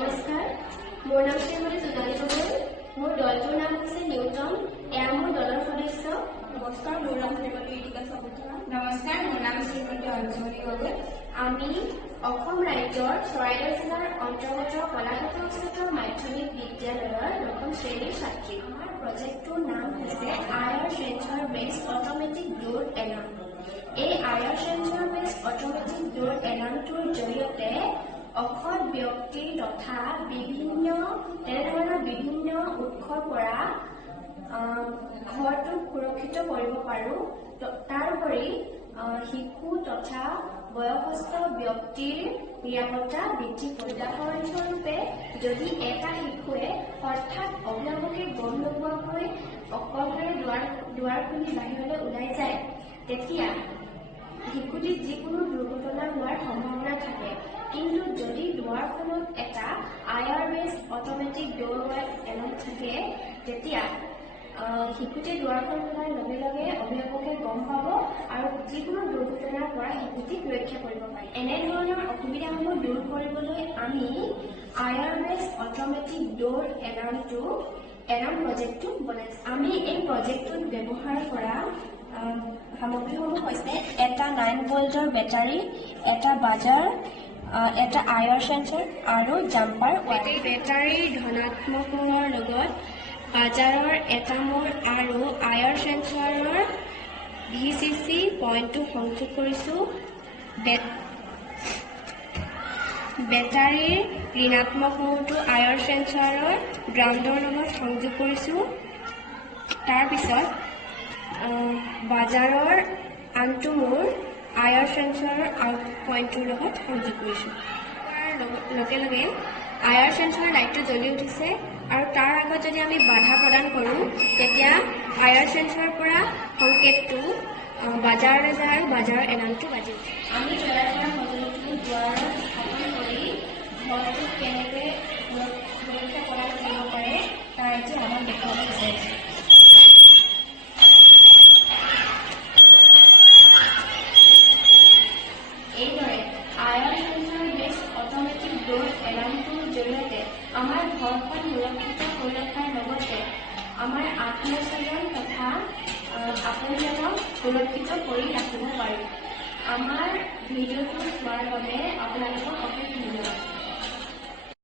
নমস্কাৰ, মোৰ নাম শ্ৰীমতী জোনালী গগৈ। মোৰ দলটোৰ নাম হৈছে নিউটন। এয়া মোৰ দলৰ সদস্য। নমস্কাৰ, মোৰ নাম শ্ৰীমতী ৰীতিকা চবুতৰা। নমস্কাৰ, মোৰ নাম শ্ৰীমতী অঞ্জলি গগৈ। আমি অসম ৰাজ্যৰ চৰাইদেউ জিলাৰ অন্তৰ্গত কলাঘাট উচ্চতৰ মাধ্যমিক বিদ্যালয়ৰ 9ম শ্ৰেণীৰ ছাত্ৰী। আমাৰ প্ৰজেক্টটোৰ নাম হৈছে IR sensor based automatic door alarm. এই IR sensor based automatic door এলাৰ্মটোৰ জৰিয়তে অসৎ ব্যক্তি তথা তেনেধৰণৰ বিভিন্ন উৎসৰ পৰা ঘৰটোক সুৰক্ষিত কৰিব পাৰোঁ। তাৰোপৰি শিশু তথা বয়সস্থ ব্যক্তিৰ নিৰাপত্তা বৃদ্ধি কৰে। উদাহৰণস্বৰূপে যদি এটা শিশুৱে হঠাৎ অভিভাৱকে গম নোপোৱাকৈ অকলশৰে দুৱাৰ খুলি বাহিৰলৈ ওলাই যায়, তেতিয়া শিশুটিৰ যিকোনো দুৰ্ঘটনা হোৱাৰ সম্ভাৱনা থাকে। কিন্তু যদি দুৱাৰখনত এটা Iyer based automatic door alarm থাকে, তেতিয়া শিশুটিৰ দুৱাৰখন খোলাৰ লগে লগে অভিভাৱকে গম পাব আৰু যিকোনো দুৰ্ঘটনাৰ পৰা শিশুটিক ৰক্ষা কৰিব পাৰি। এনেধৰণৰ অসুবিধাসমূহ দূৰ কৰিবলৈ আমি Iyer based automatic door alarm প্ৰজেক্টটো বনাইছোঁ। আমি এই প্ৰজেক্টটোত ব্যৱহাৰ কৰা সামগ্ৰীসমূহ হৈছে এটা 9 ভোল্টৰ বেটাৰী, এটা বাজাৰ, এটা আয়াৰ সেন্সৰ আৰু জাম্পাৰ ৱায়াৰ। বেটাৰীৰ ধনাত্মক মূৰৰ লগত বাজাৰৰ এটা মূৰ আৰু আয়াৰ সেন্সৰৰ VCC পইণ্টটো সংযোগ কৰিছোঁ। বেটাৰীৰ ঋণাত্মক মূৰটো আয়াৰ সেন্সৰৰ গ্ৰাউণ্ডৰ লগত সংযোগ কৰিছোঁ। তাৰপিছত বাজাৰৰ আনটো মূৰ আয়াৰ সেন্সৰৰ আউট পইণ্টটোৰ লগত সংযোগ কৰিছোঁ। লগে লগে আয়াৰ সেন্সৰৰ লাইটটো জ্বলি উঠিছে আৰু তাৰ আগত যদি আমি বাধা প্ৰদান কৰোঁ, তেতিয়া আয়াৰ সেন্সৰৰ পৰা সংকেতটো বাজাৰলৈ যায় আৰু বাজাৰৰ এলাৰ্মটো বাজি উঠে। আমি তৈয়াৰ কৰা সঁজুলিটো দুৱাৰত স্থাপন কৰি ঘৰটোক কেনেকৈ সুৰক্ষা প্ৰদান কৰিব পাৰে তাৰ এতিয়া আমাক দেখুৱাব বিচাৰিছোঁ। এইদৰে Iyer sensor based automatic door এলাৰ্মটোৰ জৰিয়তে আমাৰ ঘৰখন সুৰক্ষিত হৈ ৰখাৰ লগতে আমাৰ আত্মীয়স্বজন তথা আপোনজনক সুৰক্ষিত কৰি ৰাখিব পাৰোঁ। আমাৰ ভিডিঅ'টো চোৱাৰ বাবে আপোনালোকক অশেষ ধন্যবাদ।